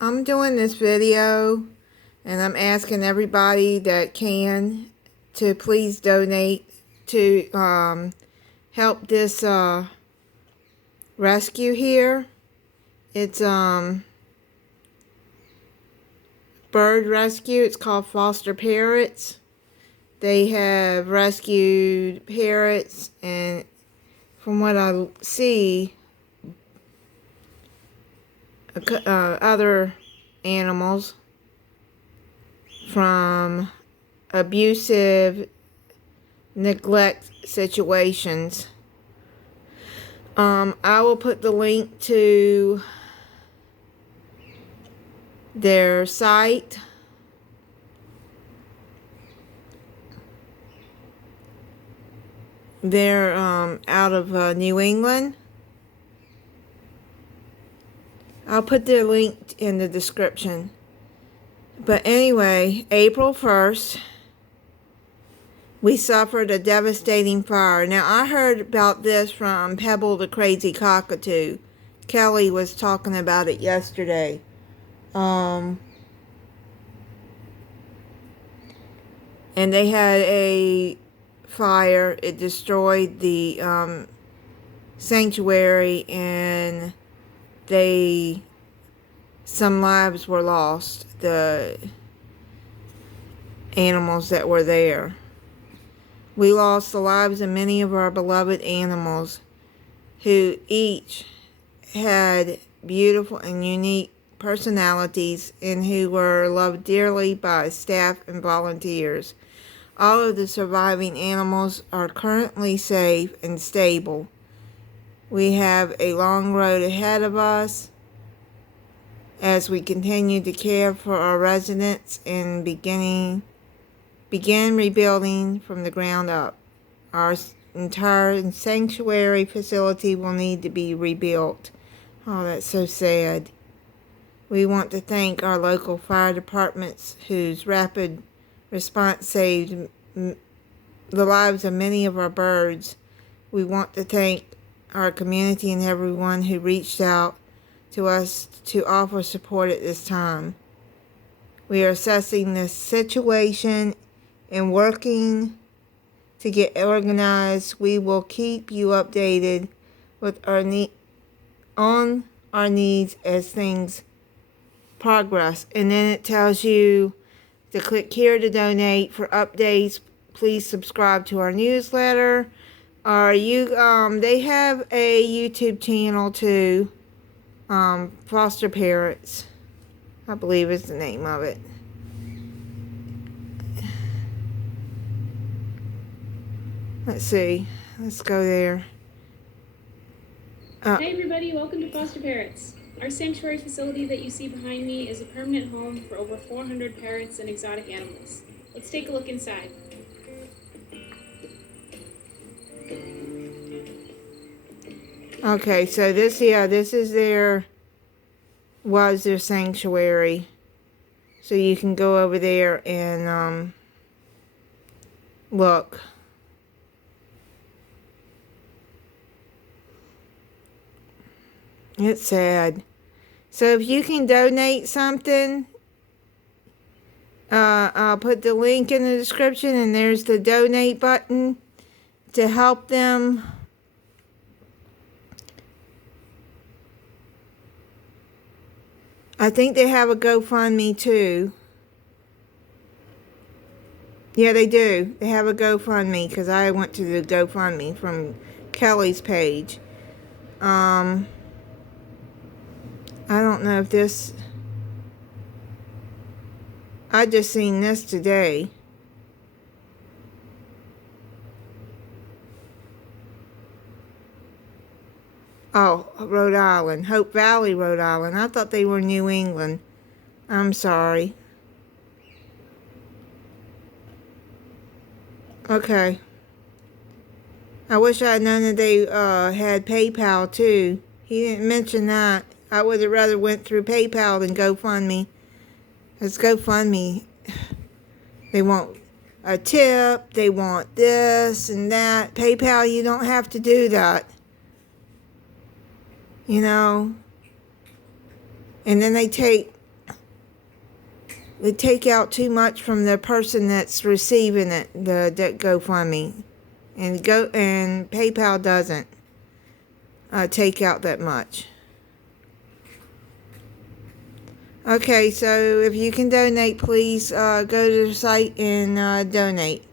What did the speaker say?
I'm doing this video and I'm asking everybody that can to please donate to help this rescue here. It's bird rescue. It's called Foster Parrots. They have rescued parrots and from what I see, other animals from abusive neglect situations. I will put the link to their site. They're out of New England. I'll put their link in the description. But anyway, April 1st, we suffered a devastating fire. Now, I heard about this from Pebble the Crazy Cockatoo. Kelly was talking about it yesterday. And they had a fire. It destroyed the sanctuary, and some lives were lost. The animals that were there. We lost the lives of many of our beloved animals who each had beautiful and unique personalities and who were loved dearly by staff and volunteers. All of the surviving animals are currently safe and stable. We have a long road ahead of us as we continue to care for our residents and begin rebuilding from the ground up. Our entire sanctuary facility will need to be rebuilt. Oh, that's so sad. We want to thank our local fire departments whose rapid response saved the lives of many of our birds. We want to thank our community and everyone who reached out to us to offer support at this time. We are assessing the situation and working to get organized. We will keep you updated with on our needs as things progress. And then it tells you to click here to donate for updates. Please subscribe to our newsletter. They have a YouTube channel too. Foster Parrots, I believe is the name of it. Let's see. Let's go there. Hey everybody, welcome to Foster Parrots. Our sanctuary facility that you see behind me is a permanent home for over 400 parrots and exotic animals. Let's take a look inside. Okay, so this is their sanctuary. So you can go over there and look. It's sad. So if you can donate something, I'll put the link in the description, and there's the donate button to help them. I think they have a GoFundMe too. Yeah, they do. They have a GoFundMe because I went to the GoFundMe from Kelly's page. I don't know if this... I just seen this today. Oh, Rhode Island. Hope Valley, Rhode Island. I thought they were New England. I'm sorry. Okay. I wish I had known that they had PayPal too. He didn't mention that. I would have rather went through PayPal than GoFundMe. Because GoFundMe, they want a tip, they want this and that. PayPal, you don't have to do that. You know, and then they take out too much from the person that's receiving it, the GoFundMe, and PayPal doesn't take out that much. Okay, so if you can donate, please go to the site and donate.